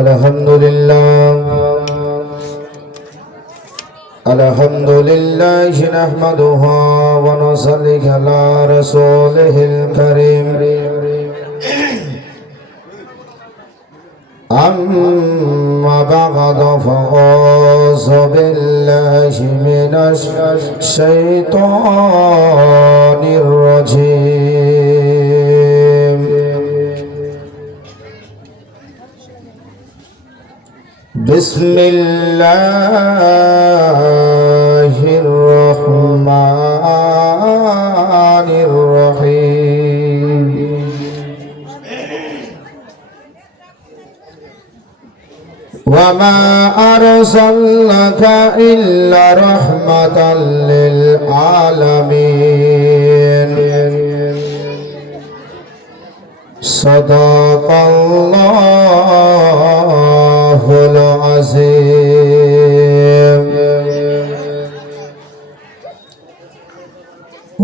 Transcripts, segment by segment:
الحمد لله نحمده ونصلي على رسوله الكريم أما بعد فأعوذ بالله من الشيطان الرجيم بسم الله الرحمن الرحيم وما أرسلناك إلا رحمة للعالمين صدق الله العظيم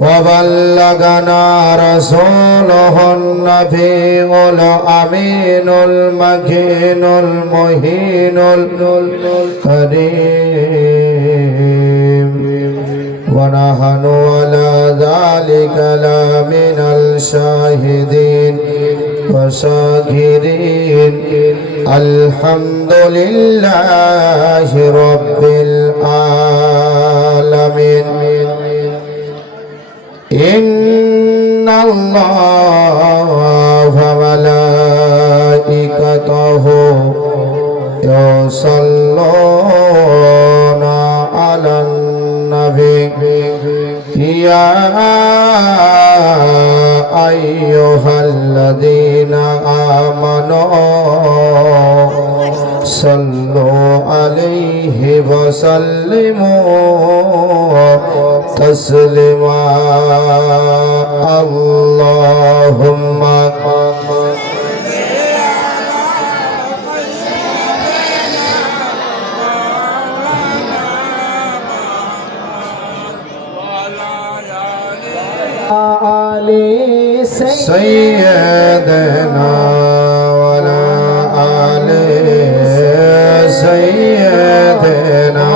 وبلغنا رسوله النبي الأمين المكين المهين الكريم ونحن على ذلك لمن الشاهدين وشاكرين الحمد لله رب العالمين إن الله وملائكته يصلون على النبي يا أيها الذين آمنوا صلوا عليه وسلموا تسليما اللهم سيدنا ولا آل سيدنا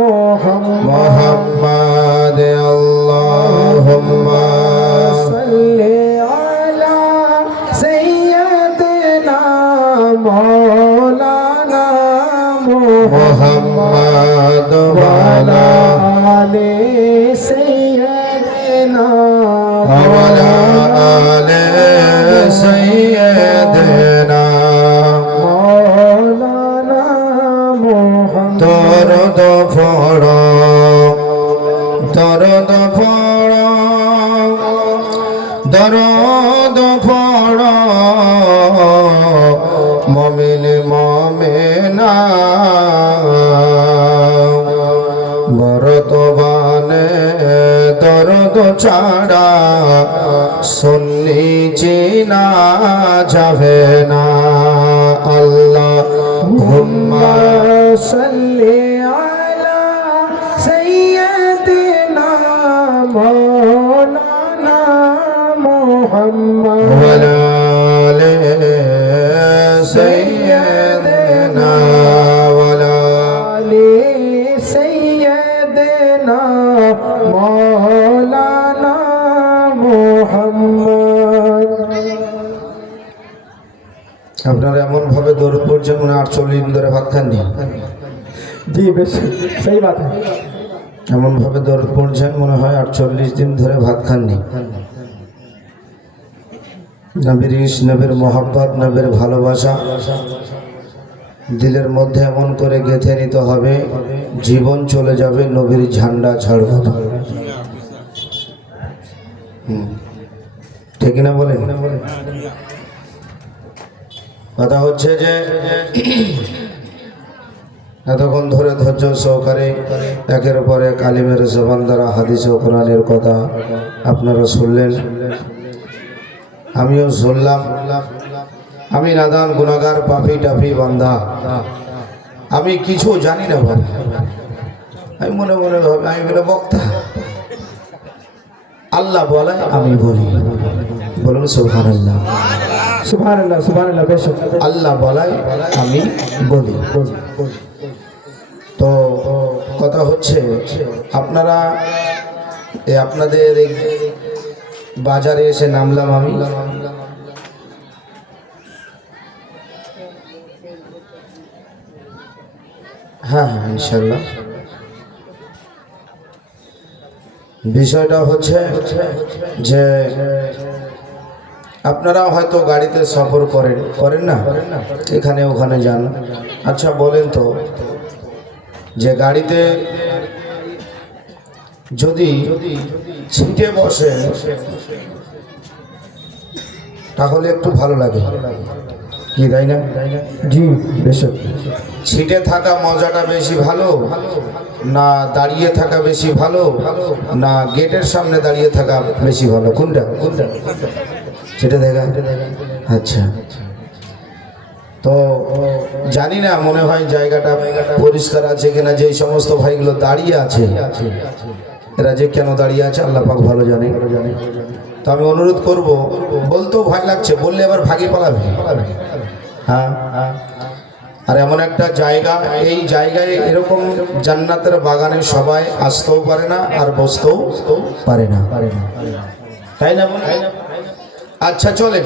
محمد اللهم صل على سيدنا مولانا محمد وعلى آل سيدنا وعلى آل سيدنا مولانا محمد درد پڑھو درد پڑھو درد پڑھو مومن مومنا বর্তমানে দরদ ছাড়া সুন্নি চেনা যাবে না আল্লাহুম্মা সাল্লি আলা সাইয়্যিদিনা মাওলানা মুহাম্মদ ওয়া আলা আলি সাইয়্যিদিনা ওয়া আলা আলি মৌলানা মুহাম্মদ। আপনারা এমন ভাবে দরুদ পড়ছেন মনে 48 দিন ধরে ভাত খাননি। জি বেশ সেই বাত। এমন ভাবে দরুদ পড়ছেন মনে হয় 48 দিন ধরে ভাত খাননি। নবীর ইশক, নবীর মোহাব্বত, নবীর ভালোবাসা দিলের মধ্যে এমন করে গেঁথে নিতে হবে জীবন চলে যাবে নবীর ঝান্ডা ছাড়ব না। ঠিক না বলেন? কথা হচ্ছে যে এতক্ষণ ধরে ধৈর্য সহকারে একের পর এক আলিমের জবান দ্বারা হাদিস ও কোরআনের কথা আপনারা শুনলেন, আমিও শুনলাম। আমি নাদান গুনাহগার পাপী টাপি বান্দা, আমি কিছু জানি না ভাই। আমি মনে মনে ভাবি আমি বলে বক্তা, আল্লাহ বলে আমি বলি। বলুন সুবহানাল্লাহ। সুবহানাল্লাহ সুবহানাল্লাহ বেশক আল্লাহ বলাই আমি বলি। তো কথা হচ্ছে আপনারা আপনাদের এই বাজারে এসে নামলাম আমি, হ্যাঁ ইনশাল্লাহ। বিষয়টা হচ্ছে যে আপনারা হয়তো গাড়িতে সফর করেন না, এখানে ওখানে যান। আচ্ছা বলেন তো, যে গাড়িতে যদি সিটে বসে তাহলে একটু ভালো লাগে কি, তাই না? জি বেশক। সিটে থাকা মজাটা বেশি ভালো না দাঁড়িয়ে থাকা বেশি ভালো না গেটের সামনে দাঁড়িয়ে থাকা বেশি ভালো, কোনটা? সেটা দেখা। আচ্ছা, তো জানি না, মনে হয় জায়গাটা পরিষ্কার আছে কিনা। যে সমস্ত ভাইগুলো দাঁড়িয়ে আছে, এরা যে কেন দাঁড়িয়ে আছে আল্লাহ পাক ভালো জানে। তো আমি অনুরোধ করব, বলতেও ভয় লাগছে, বললে এবার ভাগে পালাবে। হ্যাঁ, আর এমন একটা জায়গা, এই জায়গায় এরকম জান্নাতের বাগানে সবাই আসতেও পারে না আর বসতেও পারে না, তাই না? আচ্ছা চলেন,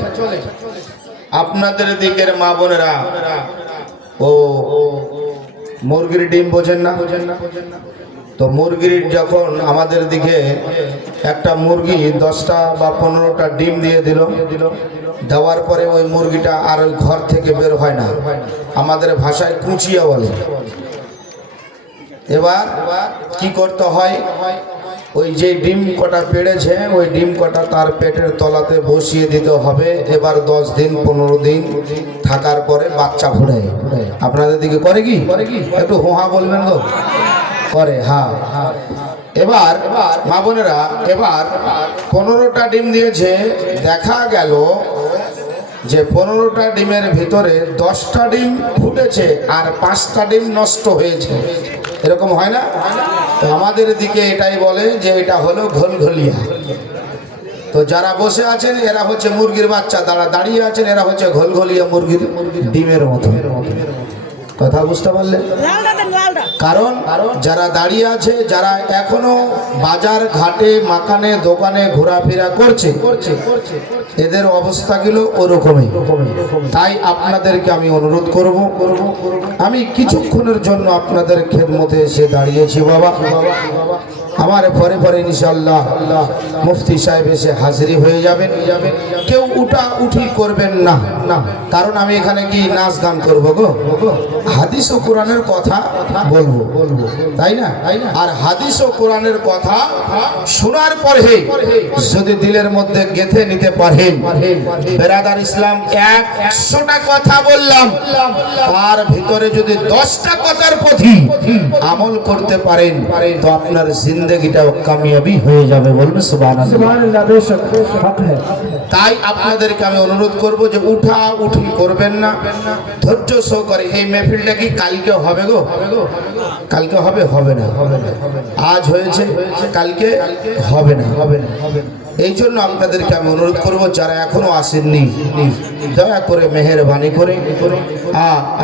আপনাদের দিকের মা বোনেরা ও মুরগির ডিম বোঝেন না? তো মুরগির যখন আমাদের দিকে একটা মুরগি 10টা বা 15টা ডিম দিয়ে দিল, দেওয়ার পরে ওই মুরগিটা আর ওই ঘর থেকে বের হয় না, আমাদের ভাষায় কুচিয়া বলে। এবার কি করতে হয়, ওই যে ডিম কটা পেড়েছে ওই ডিম কটা তার পেটের তলাতে বসিয়ে দিতে হবে। এবার 10 দিন 15 দিন থাকার পরে বাচ্চা ফুটায়। আপনাদের দিকে করে কি? একটু হোহা বলবেন গো। করে, হ্যাঁ। এবার মা বোনেরা, এবার 15টা ডিম দিয়েছে, দেখা গেল যে 15টা ডিমের ভিতরে 10টা ডিম ফুটেছে আর 5টা ডিম নষ্ট হয়েছে। এরকম হয় না? তো আমাদের দিকে এটাই বলে যে এটা হলো ঘোলঘলিয়া। তো যারা বসে আছেন এরা হচ্ছে মুরগির বাচ্চা, যারা দাঁড়িয়ে আছেন এরা হচ্ছে ঘোলঘলিয়া মুরগির ডিমের মতো। কথা বুঝতে পারলেন? কারণ যারা দাঁড়িয়ে আছে, যারা এখনো বাজার ঘাটে মাকানে দোকানে ঘোরাফেরা করছে, এদের অবস্থাগুলো ওরকমই। তাই আপনাদেরকে আমি অনুরোধ করব, আমি কিছুক্ষণের জন্য আপনাদের খেদমতে এসে দাঁড়িয়েছি বাবা। আমার পরে পরে ইনশাআল্লাহ মুফতি সাহেব এসে হাজিরি হয়ে যাবেন। কেউ উঠা উঠি করবেন না, কারণ আমি এখানে কি নাচ গান করবো গো? হাদিস ও কোরআনের কথা বলবো, তাই না? আর হাদিস ও কোরআনের কথা শোনার পরে যদি দিলের মধ্যে গেঁথে নিতে পারেন, বেরাদার ইসলাম 100টা কথা বললাম, তার ভিতরে যদি 10টা কথার প্রতি আমল করতে পারেন তো আপনার জিন্দেগিটাও কামিয়াবি হয়ে যাবে। বলবেন সুবহানাল্লাহ। তাই আপনাদেরকে আমি অনুরোধ করব যে উঠা উঠি করবেন না, ধৈর্য সহকারে। এই মেহফিলটা কি কালকে হবে গো? কালকে হবে? হবে না। আজ হয়েছে, কালকে হবে না। এই জন্য আপনাদেরকে আমি অনুরোধ করব, যারা এখনো আসেননি দয়া করে মেহেরবানি করে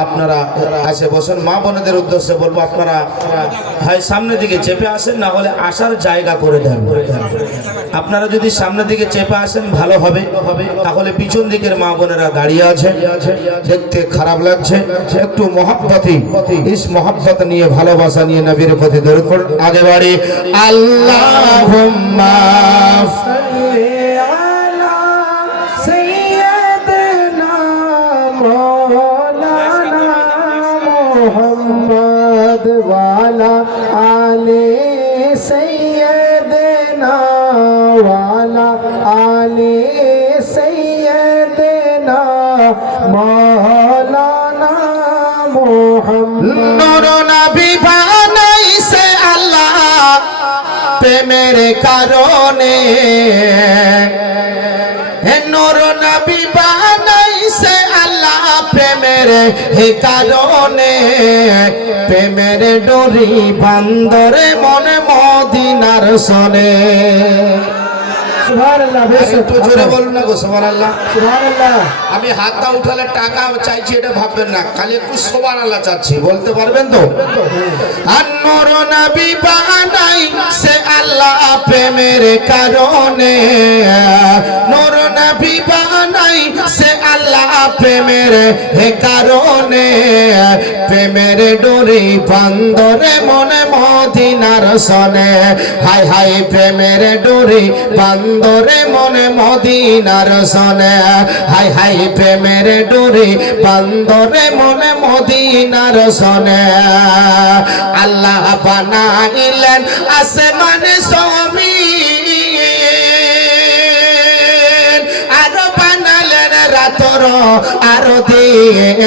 আপনারা আসে বসেন। মা বোনেদের উদ্দেশ্যে বলবো, আপনারা হয় সামনের দিকে চেপে আসেন, না হলে আসার জায়গা করে দেন। আপনারা যদি সামনের দিকে চেপে আসেন ভালো হবে, তাহলে পিছন দিকের মা বোনেরা দাঁড়িয়ে আছে, দেখতে খারাপ লাগছে। একটু মহব্বতি, ইস মহব্বত নিয়ে, ভালোবাসা নিয়ে নবীর প্রতি দরুদ পড়ুন। আগে বাড়ি আল্লাহুম্মা मोहम्मद वाला आले सैयदना वाला आले सैयदना मौलाना मोहम्मद। नूर नबी बनाइছে আল্লাহ প্রেমের কারণে, নূর নবী বানাইছে আল্লাহ প্রেমের কারণে। প্রেমের ডোরি বান্দরে মনে মদিনার সনে। সুবহানাল্লাহ একটু জোরে বলুন না গো সুবহানাল্লাহ। সুবহানাল্লাহ আমি হাতটা উঠালে টাকা চাইছি এটা ভাববেন না, খালি একটু সুবহানাল্লাহ চাচ্ছি, বলতে পারবেন তো? আর নূর নবী বানাই সে আল্লাহ প্রেমের কারণে, নূর নবী বানাই সে আল্লাহ প্রেমের কারণে, প্রেমের ডোরি বান্দরে মনে মদিনার সনে, হাই হাই প্রেমের ডোরি বান্দরে মনে মদিনার সনে, হাই হাই প্রেমের ডোরি বান্দরে মনে মদিনার সনে। আল্লাহ বানাইলেন আসমানে জমিন, আর বানালেন রাতর আর দিন,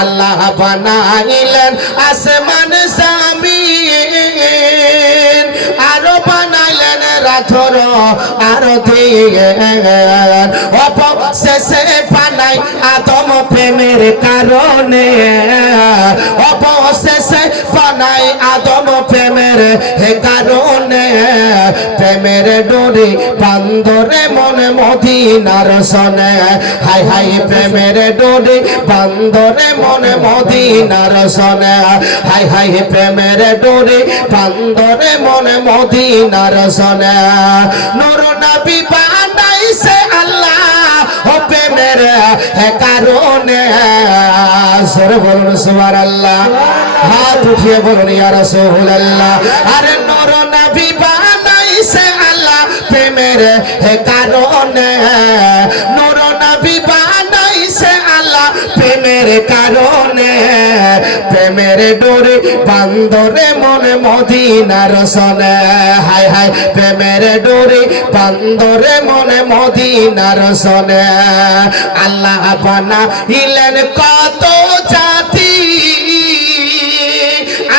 আল্লাহ বানাইলেন আসমান জমিন, আর বানাইলেন রাতর আর দিন, অবশেষে বানাই আদম প্রেমের কারণে, অবশেষে বানাই আদম প্রেমের কারণে, প্রেমের ডোরি বান্দরে মনে মদিনার সনে, হাই হাই প্রেমের ডোরি বান্দরে মনে মদিনার সনে, হাই হাই প্রেমের ডোরি বান্দরে মনে মদিনার সনে। নূর নবী বানাইছে আল্লাহ ও প্রেমের কারণে, সরে বলুন সুবহানাল্লাহ, হাত উঠিয়ে বলুন ইয়া রাসূলুল্লাহ। আরে নূর নবী বানাইছে আল্লাহ প্রেমের কারণে, নূর নবী বানাইছে আল্লাহ প্রেমের কারণে, প্রেমের ডোরে বান্দরে মনে মদিনার সনে, হাই হাই প্রেমের ডোরে বান্দরে মনে মদিনার সনে। আল্লাহ বানাইলেন কত জাতি,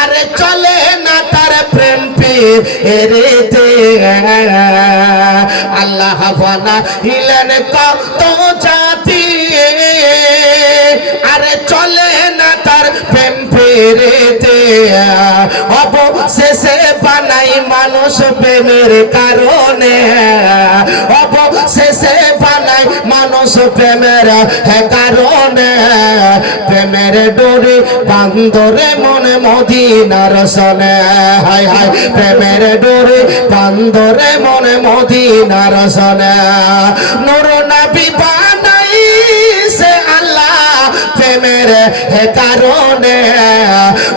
আরে চলে না তার প্রেম পেরেতে, আল্লাহ বানাইলেন কত জাতি, আরে চলে না তার প্রেম পেরেতে, অবশেষে বানাই মানুষ প্রেমের কারণে, অবশেষে বানাই মানুষ প্রেমের কারণে, প্রেমের ডোরি বান্দরে মনে মদিনার সনে, হাই হাই প্রেমের ডোরি বান্দরে মনে মদিনার সনে। নূর নবী বানাইছে আল্লাহ প্রেমের কারণে,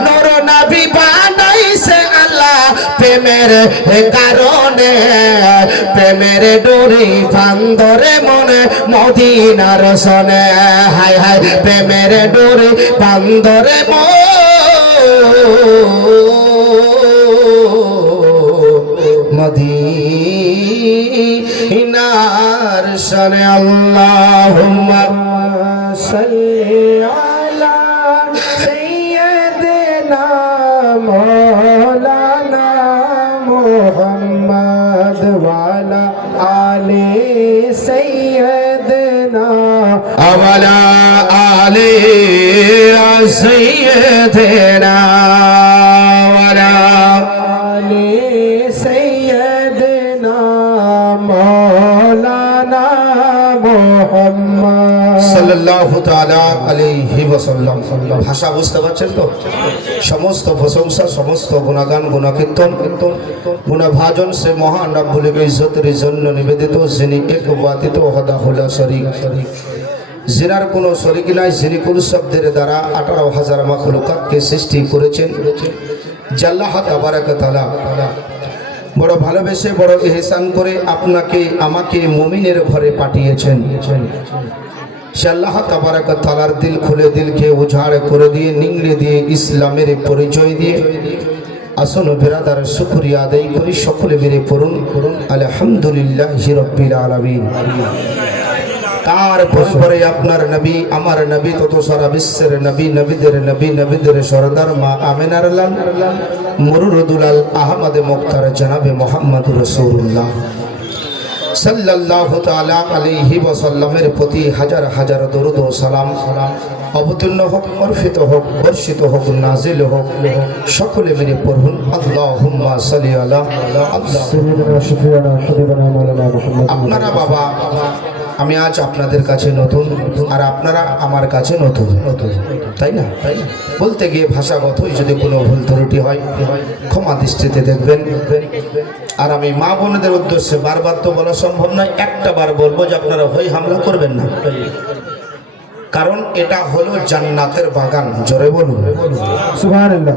নূর নবী বানাইছে আল্লাহ প্রেমের কারণে, প্রেমের ডোরি বান্দরে মনে মদিনার সনে, হাই হাই প্রেমের ডোরি বান্দরে মদিনার সনে। আল্লাহুম্মা সাল্লি আলা সাইয়্যিদিনা মাওলানা মুহাম্মদ ওয়া আলা আলি সাইয়্যিদিনা ওয়ালা আলি সাইয়্যিদিনা ওয়ালা আলি সাইয়্যিদিনা মাওলানা মুহাম্মদ সাল্লাল্লাহু তাআলা আলাইহি ওয়াসাল্লাম। ভাষা বুঝতে পারছেন তো? সমস্ত প্রশংসা, সমস্ত গুণগান, গুণকীর্তন, গুণভাজন সে মহান রব্বুল ইজ্জতের জন্য নিবেদিত, যিনি এক ওয়াহিদ ওয়াহদাহু হুলা শরীক, যিনার কোনো শরীক নাই, যিনি কুল শব্দের দ্বারা 18,000 মাখলুকাতকে সৃষ্টি করেছেন। আল্লাহ তাবারাক তাআলা বড় ভালোবেসে, বড় ইহসান করে আপনাকে আমাকে মুমিনের ঘরে পাঠিয়েছেন। সে আল্লাহ তাবারাক তাআলার দিল খুলে, দিলকে উজাড় করে দিয়ে, নিংড়ে দিয়ে, ইসলামের পরিচয় দিয়ে আসুন বিরাদার শুকরিয়া আদায় করি। সকলে মিলে পড়ুন আলহামদুলিল্লাহি রাব্বিল আলামিন। তারপরে আপনার নবী, আমার নবী, তত সারা বিশ্বের নবী, নবীদের নবী, নবীদের সরদার মা আমিনার লাল মুরুদুলাল আহমদ মুখতার জনাবে মুহাম্মদ রাসূলুল্লাহ সাল্লাল্লাহু তাআলা আলাইহি ওয়াসাল্লামের প্রতি হাজার হাজার দরুদ ও সালাম অবতীর্ণ হোক, অর্পিত হোক, বর্ষিত হোক, নাজিল হোক। সকলে মিলে পড়ুন আল্লাহুম্মা সাল্লি আলা سيدنا شفيعنا حبيبنا مولانا محمد আপনারা বাবা, আমি আজ আপনাদের কাছে নতুন, আর আপনারা আমার কাছে নতুন, তাই না? বলতে গিয়ে ভাষাগতই যদি কোনো ভুল ত্রুটি হয় ক্ষমা দৃষ্টিতে দেখবেন। আর আমি মা বোনদের উদ্দেশ্যে বারবার তো বলা সম্ভব নয়, একটা বার বলবো যে আপনারা হই হামলা করবেন না, কারণ এটা হলো জান্নাতের বাগান। জোরে বলুন সুবহানাল্লাহ।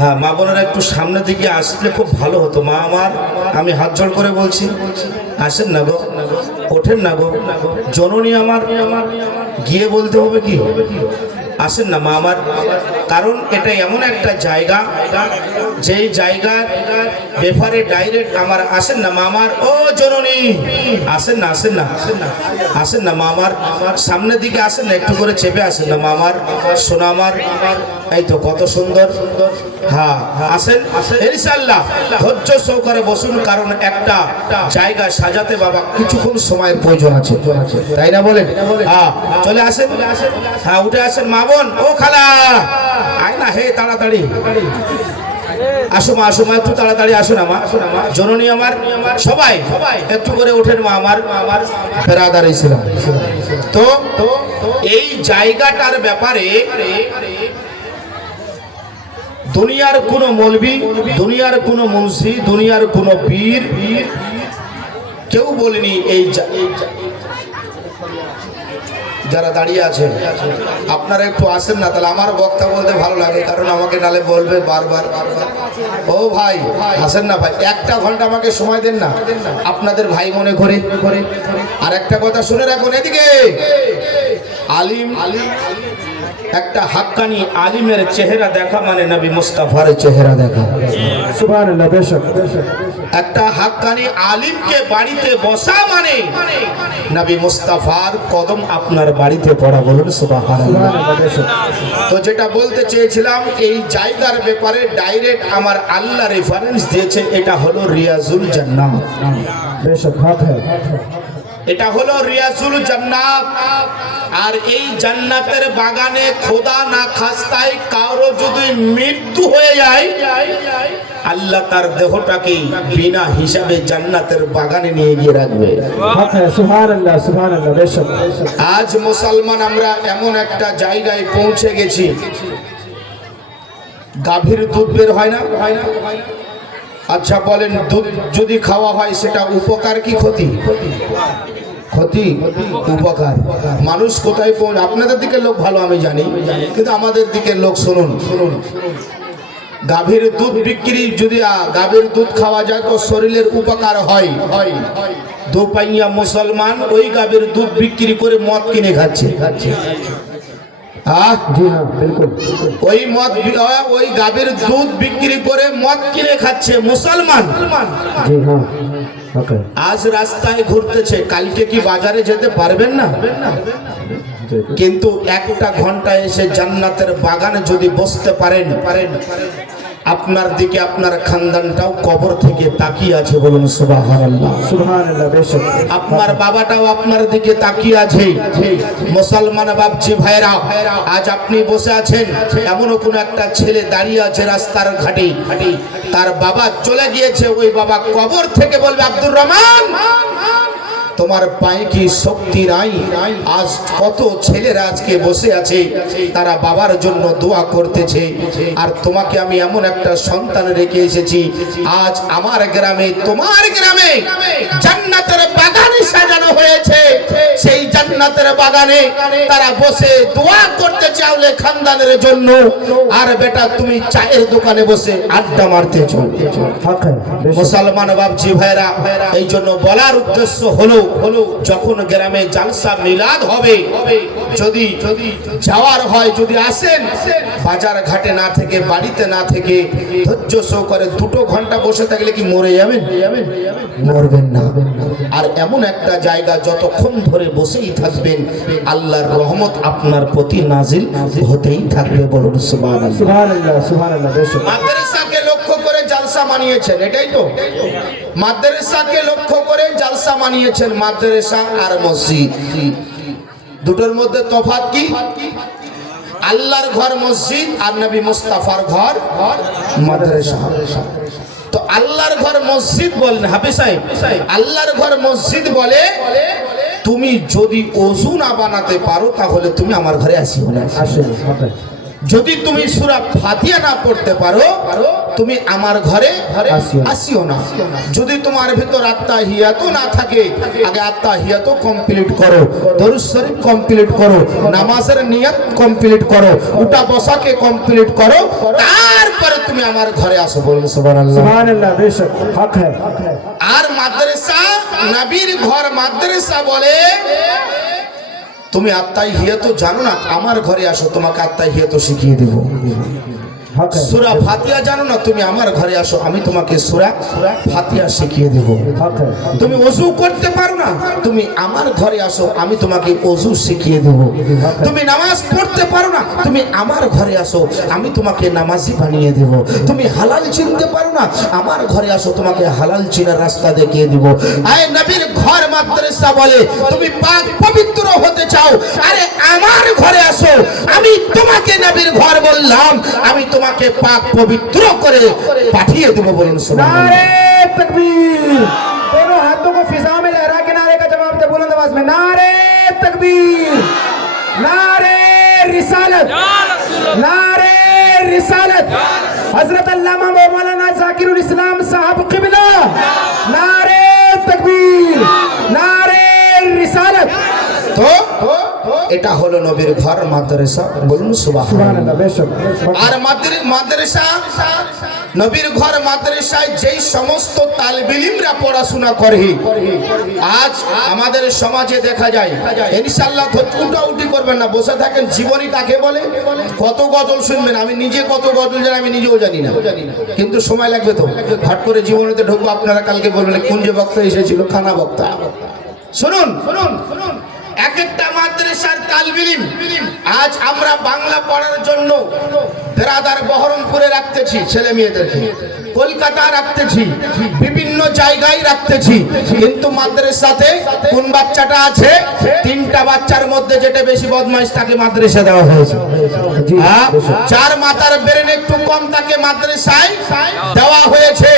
হ্যাঁ, মা বোনেরা একটু সামনের দিকে আসলে খুব ভালো হতো। মা আমার, আমি হাত জোড় করে বলছি, আসেন না গো, ওঠেন না গো। জননী আমার, গিয়ে বলতে হবে কি, আসেন না মা আমার। কারণ এটা এমন একটা জায়গা, যেই জায়গার ব্যাপারে ডাইরেক্ট আমার, আসেন না মা আমার। ও জননী, আসেন না, আসেন না, আসেন না মা আমার, সামনের দিকে আসেন না, একটু করে চেপে আসেন না মা আমার, সোনা আমার। এই তো কত সুন্দর। হ্যাঁ আসেন ইনশাআল্লাহ, ধৈর্য সহকারে বসুন, কারণ একটা জায়গা সাজাতে বাবা কিছুক্ষণ সময়ের প্রয়োজন আছে, তাই না বলেন? হ্যাঁ চলে আসেন, হ্যাঁ উঠে আসেন মা বোন। ও খালা, আয় না হে, তাড়াতাড়ি আসো মা, আসো মা, একটু তাড়াতাড়ি আসো না মা। জননী আমার, সবাই একটু করে ওঠেন মা আমার, ফেরাদার ইসলাম। তো এই জায়গাটার ব্যাপারে দুনিয়ার কোন মৌলবি, দুনিয়ার কোন মুন্সি, দুনিয়ার কোন পীর কেউ বলেনি এই যারা দাঁড়িয়ে আছে আপনারা একটু আসেন না, তাহলে আমার বক্তা বলতে ভালো লাগে, কারণ আমাকে নালে বলবে বারবার। ও ভাই আসেন না ভাই, একটা ঘন্টা আমাকে সময় দেন না, আপনাদের ভাই মনে করে। আর একটা কথা শুনে রাখুন, এদিকে আলিম, একটা হাক্কানি আলিমের চেহারা দেখা মানে নবী মুস্তাফার চেহারা দেখা। সুবহানাল্লাহ। বেশক একটা হাক্কানি আলিমকে বাড়িতে বসা মানে নবী মুস্তাফার কদম আপনার বাড়িতে পড়া। বলুন সুবহানাল্লাহ। তো যেটা বলতে চেয়েছিলাম, এই জায়গার ব্যাপারে ডাইরেক্ট আমার আল্লাহ রেফারেন্স দিয়েছে, এটা হলো রিয়াজুল জান্নাত। বেশক হক হ্যায়, এটা হলো রিয়াজুল জান্নাত। আর এই জান্নাতের বাগানে খোদা না খাস্তায় কারো যদি মৃত্যু হয়ে যায়, আল্লাহ তার দেহটাকে বিনা হিসাবে জান্নাতের বাগানে নিয়ে গিয়ে রাখবে। হক হ্যায়, সুবহানাল্লাহ সুবহানাল্লাহ। বেশক আজ মুসলমান আমরা এমন একটা জায়গায় পৌঁছে গেছি, গাভীর দুধ বের হয় না? আচ্ছা বলেন, দুধ যদি খাওয়া হয় সেটা উপকার কি ক্ষতি? ক্ষতি, উপকার। মানুষ কোথায় পৌঁছে, আপনাদের দিকের লোক ভালো আমি জানি, কিন্তু আমাদের দিকের লোক শুনুন, গাভীর দুধ বিক্রি যদি গাভীর দুধ খাওয়া যায় তো শরীরের উপকার হয়। দুপাইয়া মুসলমান ওই গাভীর দুধ বিক্রি করে মদ কিনে খাচ্ছে। জি হ্যাঁ, বিলকুল। ওই মদ, ওই গাভীর দুধ বিক্রি করে মদ কিনে খাচ্ছে মুসলমান। জি হ্যাঁ, ওকে। আজ রাস্তায় ঘুরতেছে, কালকে কি বাজারে যেতে পারবেন না? কিন্তু একটা ঘন্টা এসে জান্নাতের বাগানে যদি বসতে পারেন, আপনার দিকে আপনার খানদানটাও কবর থেকে তাকিয়ে আছে। বলুন সুবহানাল্লাহ সুবহানাল্লাহ। বেশক আপনার বাবাটাও আপনার দিকে তাকিয়ে আছে। মুসলমান বাপজি ভাইরা, আজ আপনি বসে আছেন, এমনও কোন একটা ছেলে দাঁড়িয়ে আছে রাস্তার ঘাটে, তার বাবা চলে গিয়েছে, ওই বাবা কবর থেকে বলবে, আব্দুর রহমান তোমার পায়ে কি শক্তি নাই? আজ কত ছেলেরা আজকে বসে আছে, তারা বাবার জন্য দোয়া করতেছে, আর তোমাকে আমি এমন একটা সন্তান রেখে এসেছি, আজ আমার গ্রামে, তোমার গ্রামে জান্নাতের বাগান সাজানো হয়েছে, সেই জান্নাতের বাগানে তারা বসে দোয়া করতে চাওলে খানদানের জন্য, আর বেটা তুমি চায়ের দোকানে বসে আড্ডা মারতেছ। হক হ্যায়, বেশক। মুসলমান বাপজি ভাইরা, এই জন্য বলার উদ্দেশ্য হলো, যখন গ্রামে জালসা মিলাদ হবে, যদি যাওয়ার হয়, যদি আসেন, বাজার ঘাটে না থেকে, বাড়িতে না থেকে, ধৈর্য সহকারে 2 ঘন্টা বসে থাকলে কি মরে যাবেন? মরবেন না। আর এমন একটা জায়গা যতক্ষণ ধরে বসেই থাকবেন, আল্লাহর রহমত আপনার প্রতি নাজিল হতেই থাকবে। বলুন সুবহানাল্লাহ সুবহানাল্লাহ সুবহানাল্লাহ। বেশক মাদ্রাসাকে লক্ষ্য করে জালসা মানিয়েছেন, এটাই তো। মাদ্রাসাকে লক্ষ্য করে জালসা মানিয়েছেন, মাদ্রাসা আর মসজিদ দুটোর মধ্যে তফাৎ কি? আল্লাহর ঘর মসজিদ আর নবী মুস্তাফার ঘর মাদ্রাসা। তো আল্লাহর ঘর মসজিদ বলেন হাফেজ সাহেব, আল্লাহর ঘর মসজিদ বলে তুমি যদি ওযু না বানাতে পারো তাহলে তুমি আমার ঘরে আসিও না। যদি তুমি সূরা ফাতিহা না পড়তে পারো তুমি আমার ঘরে আসিও না। যদি তোমার ভিতর আত্তাহিয়াতও না থাকে, আগে আত্তাহিয়াতও কমপ্লিট করো, দরুদ শরীফ কমপ্লিট করো, নামাজের নিয়ত কমপ্লিট করো, উঠা বসাকে কমপ্লিট করো, তারপরে তুমি আমার ঘরে আসো। বলুন সুবহানাল্লাহ। সুবহানাল্লাহ, বেশক হক হ্যায়। আর মাদ্রাসা নবীর ঘর মাদ্রাসা বলে তুমি আত্তাহিয়াত জানো না, আমার ঘরে আসো, তোমাকে আত্তাহিয়াত শিখিয়ে দেব। সূরা ফাতিহা জানো না, তুমি আমার ঘরে আসো, আমি তোমাকে সূরা ফাতিহা শিখিয়ে দেব। তুমি ওযু করতে পারো না, তুমি আমার ঘরে আসো, আমি তোমাকে ওযু শিখিয়ে দেব। তুমি নামাজ পড়তে পারো না, তুমি আমার ঘরে আসো, আমি তোমাকে নামাজি বানিয়ে দেব। তুমি হালাল চিনতে পারো না, আমার ঘরে আসো, তোমাকে হালাল চিনার রাস্তা দেখিয়ে দেব। আয় নবীর ঘর মাদ্রাসা বলে তুমি পাক পবিত্র হতে চাও, আরে আমার ঘরে আসো, আমি তোমাকে নবীর ঘর বললাম, আমি তোমাকে পাক পবিত্র করে পাঠিয়ে দেব। বলুন সুবহানাল্লাহ। नारे तकबीर, दोनों हाथों को फिजा में लहरा के नारे का जवाब दे बुलंद आवाज में। नारे तकबीर, नारे रिसालत, नारे रिसालत, हजरत अल्लामा मौलाना जाकिरुल इस्लाम साहब क़िबला। नारे तकबीर, नारे रिसालत। তো এটা হলো নবীর ঘর মাদ্রাসা। বলুন সুবহানাল্লাহ। সুবহানাল্লাহ, বেশক। আর মাদ্রাসা নবীর ঘর মাদ্রাসায় যেই সমস্ত তালিবে ইলমরা পড়াশোনা করে আজ আমাদের সমাজে দেখা যায়, ইনশাআল্লাহ উঠাউঠি করবেন না, বসে থাকেন। জীবনী কাকে বলে? কত গজল শুনবেন, আমি নিজে কত গজল জানি আমি নিজেও জানি না, কিন্তু সময় লাগবে তো। হট করে জীবনীতে ঢুকবো, আপনারা কালকে বলবেন কোন যে বক্তা এসেছিল, খানা বক্তা। শুনুন শুনুন, এক একটা মাদ্রাসার তালিবে ইলম আজ আমরা বাংলা পড়ার জন্য বেরাদার বহরমপুরে রাখতেছি ছেলে মেয়েদেরকে, কলকাতা রাখতেছি, বিভিন্ন জায়গায় রাখতেছি, কিন্তু মাদ্রাসাতে কোন বাচ্চাটা আছে? তিনটা বাচ্চার মধ্যে যেটা বেশি বদমাইশ তাকে মাদ্রাসা দেওয়া হয়েছে। যার মাথার ব্রেন একটু কম তাকে মাদ্রাসায় দেওয়া হয়েছে।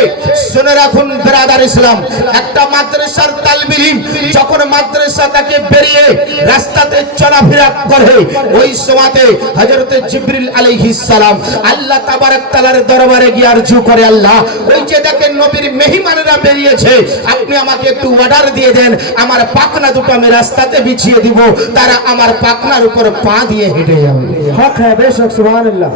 শুনে রাখুন বেরাদার ইসলাম, একটা মাদ্রাসার তালিবে ইলম যখন মাদ্রাসা থেকে বেরিয়ে রাস্তাতে চলাফেরা করে, ওই সময়তে হযরত জিবরিল আলাইহিস সালাম আল্লাহ তাবারক তাআলার দরবারে গিয়ে আরজু করে, আল্লাহ ওই যে দেখেন নবীর মেহমানেরা বেরিয়েছে, আপনি আমাকে একটু অর্ডার দিয়ে দেন, আমার পাখনা দুটো আমি রাস্তাতে বিছিয়ে দিব, তারা আমার পাখনার উপর পা দিয়ে হেঁটে যাবে। হক হ্যায়, বেশক। সুবহানাল্লাহ।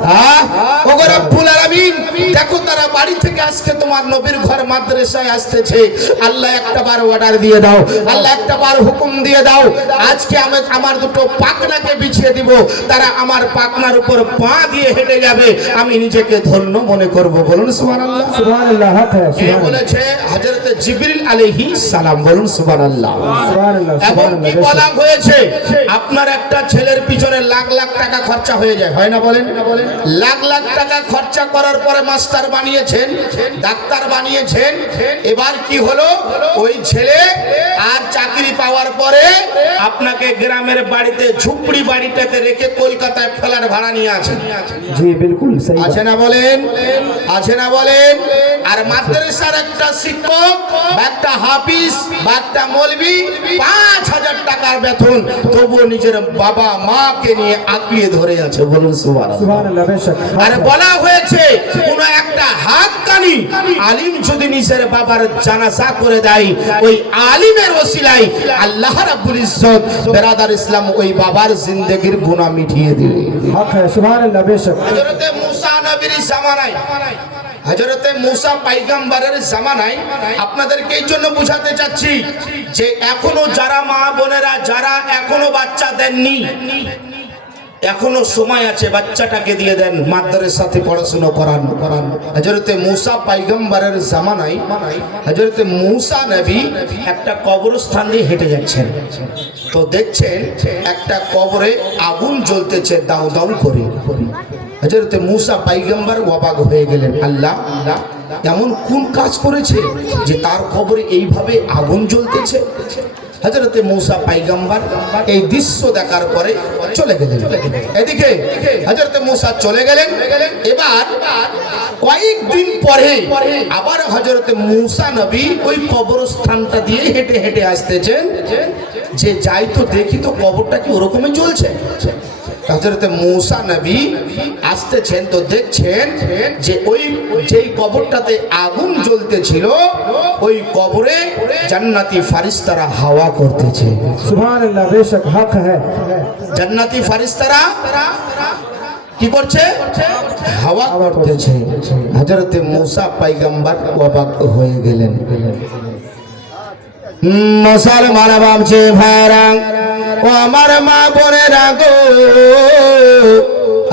ওগো রব্বুল আলামিন, দেখো তারা বাড়ি থেকে আজকে তোমার নবীর ঘর মাদ্রাসায় আসতেছে, আল্লাহ একটা বার অর্ডার দিয়ে দাও, আল্লাহ একটা বার হুকুম দিয়ে দাও, আজকে আমি আমার দুটো পাখনাকে বিছিয়ে দিব, তারা আমার পাখনার উপর পা দিয়ে হেঁটে যাবে, আমি নিজেকে ধন্য মনে করব। বলুন সুবহানাল্লাহ। সুবহানাল্লাহ, হক হ্যায়। কে বলেছে? হযরত জিবরিল আলাইহিস সালাম। বলুন সুবহানাল্লাহ। সুবহানাল্লাহ, এবং কি সুবহানাল্লাহ। বলা হয়েছে? আপনার একটা ছেলের পিছনে লাখ লাখ টাকা খরচা হয়ে যায়, হয় না বলেন? লাখ লাখ টাকা খরচা করার পরে মাস্টার বানিয়েছেন, ডাক্তার বানিয়েছেন, এবার কি হলো? ওই ছেলে আর চাকরি পাওয়ার পরে আপনাকে গ্রামের বাড়িতে ঝুপড়ি বাড়িটাতে রেখে কলকাতায় ফ্ল্যাট ভাড়া নিয়ে আছেন। জি বিলকুল সহি আছে না বলেন? আছে না বলেন? আর মাদ্রাসার একটা শিক্ষক বা একটা হাফিজ বা একটা মৌলভী ৫,০০০ টাকার বেতন, তবুও নিজের বাবা মাকে নিয়ে আঁকড়িয়ে ধরে আছে। বলুন সুবহানাল্লাহ। সুবহানাল্লাহ, বেশক। আর বলা হয়েছে কোন একটা হাক্কানি আলিম যদি নিজের বাবার জানাজা করে দেয়, ওই আলিমের ওসিলায় আল্লাহ রাব্বুল ইজ্জত বেরাদার ইসলাম ওই বাবার জিন্দেগির গুনাহ মিটিয়ে দিবে। হক হ্যায়, সুবহানাল্লাহ, বেশক। হযরতে মুসা নবীর জামানায়, হযরতে মুসা পয়গম্বরের জামানায়, আপনাদেরকে এই জন্য বুঝাতে চাচ্ছি যে এখনো যারা মা বোনেরা যারা এখনো বাচ্চা দেননি, এখনো সময় আছে, বাচ্চাটাকে দিয়ে দেন, মাদ্রাসাতে পড়াশোনা করান। হযরতে মুসা পয়গম্বরের জামানায় হযরতে মুসা নবী একটা কবরস্থান দিয়ে হেঁটে যাচ্ছেন, তো দেখছেন একটা কবরে আগুন জ্বলতেছে দাউ দাউ করে। হযরতে মুসা পয়গম্বর অবাক হয়ে গেলেন, আল্লাহ এমন কোন কাজ করেছে যে তার কবরে এইভাবে আগুন জ্বলতেছে? হযরতে মূসা পয়গম্বর এই দৃশ্য দেখার পরে চলে গেলেন। এদিকে হযরতে মূসা চলে গেলেন। এবার কয়েকদিন পরে আবার হযরতে মূসা নবী ওই কবরস্থানটা দিয়ে হেঁটে হেঁটে আসতেছেন, যে যাই তো দেখি তো কবরটা কি ওরকমই জ্বলছে। হযরতে মূসা নবী আসতেছেন তো দেখছেন যে ওই যেই কবরটাতে আগুন জ্বলতেছিল ওই কবরে জান্নাতি ফারিস্তারা হাওয়া করতেছে। सुभान अल्लाह, बेशक हक है। জান্নাতি ফারিস্তারা কি করছে? হাওয়া করতেছে। হযরতে মূসা পয়গম্বর অবাক হয়ে গেলেন। মুসলমান বামছে ভাইরা ও আমার মা বোনেরা গো,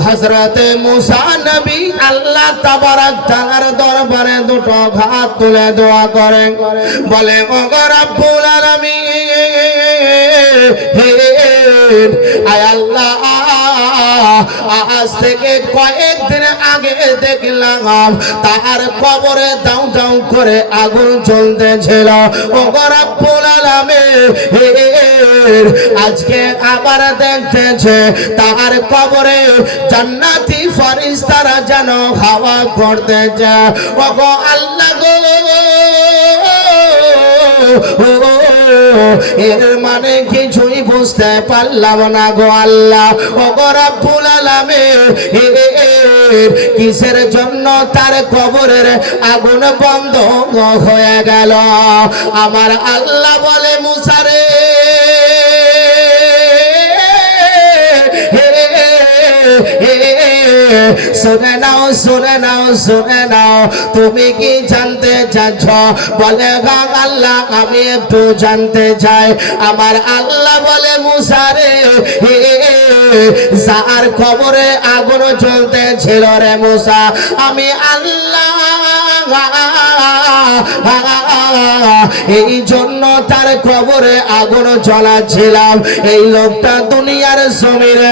হযরতে মূসা নবী আল্লাহ তাবারক তাআলার দরবারে দুটো হাত তুলে দোয়া করেন, বলে ও রব্বুল আলামিন, আয় আল্লাহ, আজ থেকে কয়েকদিন আগে দেখলাম তার কবরে দাউ দাউ করে আগুন জ্বলতেছিল। ও রব্বুল আলামিন, আজকে আবার দেখতেছে তার কবরে জান্নাতি ফারিস্তারা যেন হাওয়া করতেছে। ও গো আল্লাহ গো, এর মানে কিছুই বুঝতে পারলাম না গো আল্লাহ। ও গো রব্বুল আলামিন, কিসের জন্য তার কবরের আগুন বন্ধ হয়ে গেল? আমার আল্লাহ বলে মূসা রে, শুনে নাও শুনে নাও শুনে নাও, তুমি কি জানতে চাচ্ছ? বলে আল্লাহ আমি একটু জানতে চাই। আমার আল্লাহ বলে মূসা রে, যার কবরে আগুন জ্বলতে ছিল রে মূসা, আমি আল্লাহ এই জন্য তার কবরে আগুন জ্বলাচ্ছিলাম। এই লোকটা দুনিয়ার জমিনে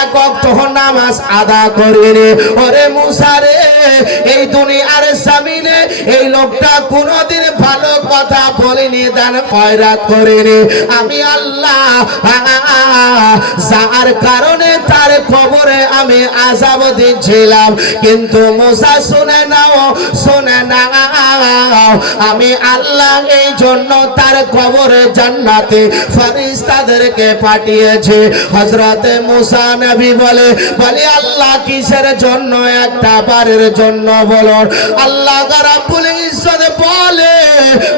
এক ওয়াক্ত নামাজ আদা করেনি। ওরে মূসা রে, এই দুনিয়ার জমিনে এই লোকটা কোনোদিন ভালো কথা বলেনি, দান খয়রাত করেনি। আমি আল্লাহ যার কারণে তার কবরে আমি আযাব দিচ্ছিলাম। কিন্তু মূসা শুনে নাও শুনে নাও, আমি আল্লাহ এই জন্য তার কবরে জান্নাতে ফেরেশতাদেরকে পাঠিয়েছি। হযরতে মূসা নবী বলে আল্লাহ কিসের জন্য? একটা বারের জন্য বলুন। আল্লাহ রাব্বুল ইজ্জত বলে,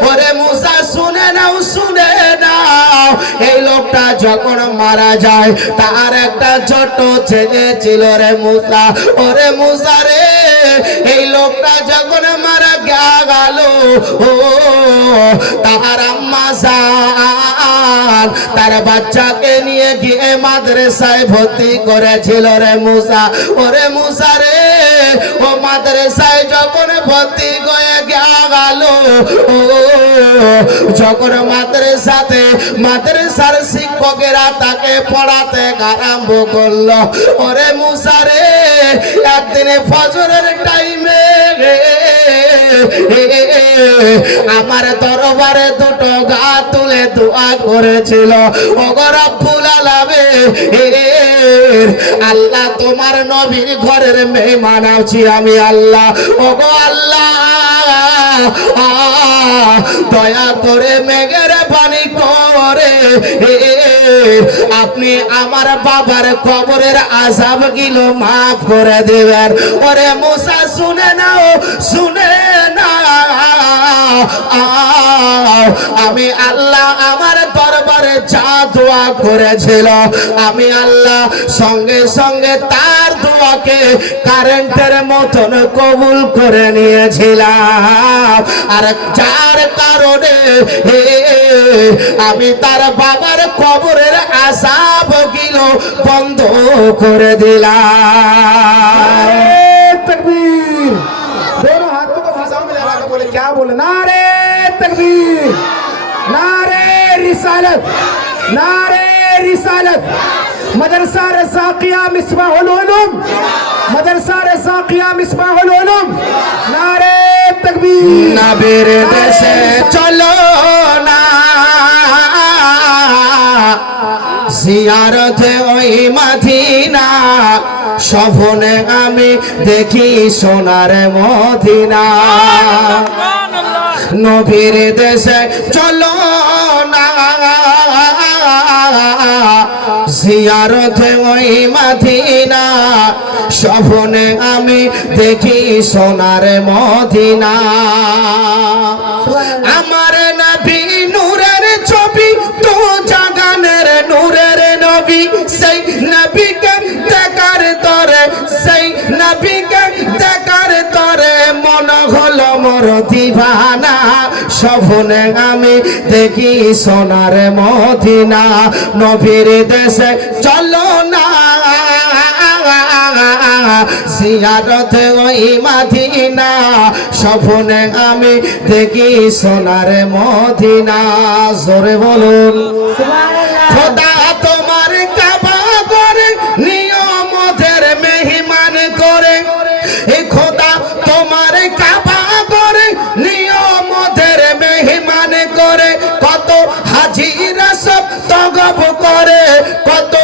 ওরে মূসা শুনে নাও শুনে নাও, এই লোকটা যখন মারা যায় তার একটা ছোট ছেলে ছিল রে মূসা। ওরে মূসা রে, এই লোকটা যখন মারা গেল তার আম্মা জান তার বাচ্চাকে নিয়ে গিয়ে মাদ্রাসায় ভর্তি করেছিল রে মূসা। ওরে মূসা রে, ও মাদ্রাসায় যখন ভর্তি হয়ে গেল, যখন মাদ্রাসার শিক্ষকেরা তাকে পড়াতে আরম্ভ করলো, ওরে মূসা রে, একদিনে ফজরের টাইমে আমার দরবারে দুটো গা তুলে দোয়া করেছিল। ও গো রব্বুল আলামিন, আল্লাহ তোমার নবীর ঘরের মেহমান আছি আমি আল্লাহ। ও গো আল্লাহ, দয়া করে মেঘের পানি করে আপনি আমার বাবার কবরের আযাব গুলো মাফ করে দেবেন। ওরে মূসা শুনে নাও শুনে নাও, আমি আল্লাহ আমার দরবারে যা দোয়া করেছিল আমি আল্লাহ সঙ্গে সঙ্গে তার দোয়াকে কারেন্টের মতন কবুল করে নিয়েছিলাম। আর যার কারণে আমি তার বাবার কবরের আযাব গুলো বন্ধ করে দিলাম। तकबीर, दोनों हाथों को फिजाओं में लहरा के बोले, क्या बोले? नारे तकबीर, नारे रिसालत, नारे रिसालत। मदरसा रज़ाकिया मिसबाहुल उलूम, मदरसा रज़ाकिया मिसबाहुल उलूम, नारे तकबीर। तकबीर নবীর দেশে চলো না জিয়ারতে ওই মদিনা স্বপ্নে আমি দেখি সোনার মদিনা নবীর দেশে চলো না জিয়ারতে ওই মদিনা স্বপ্নে আমি দেখি সোনার মদিনা আমার নবী নূরের ছবি তো জাগানের নূরের নবী সেই নবীকে দেখার তরে সেই নবীকে দেখার তরে মন হলো মোর দিবানা স্বপ্নে আমি দেখি সোনার মদিনা নবীর দেশে চলো না জিয়ারতে ওই মদিনা স্বপ্নে আমি দেখি সোনার মদিনা জোরে বলুন খোদা তোমার কাবা করে নিয়মতের মেহমান করে এই খোদা তোমার কাবা করে নিয়মতের মেহমান করে কত হাজিরা সব তগব করে কত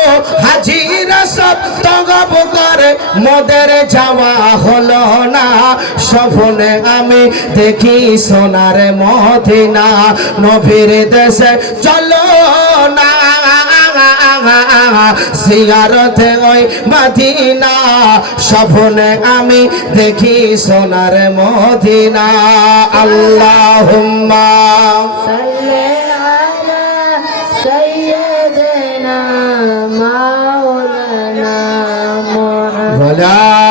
হাজিরা সব তগব করে মোদের যাওয়া হলো না স্বপ্নে আমি দেখি সোনার মদিনা নবীর দেশে চলো না জিয়ারতে ওই মদিনা স্বপ্নে আমি দেখি সোনার মদিনা আল্লাহুম্মা সাল্লি আলা সাইয়্যিদিনা মাওলানা মুহাম্মদ ওয়া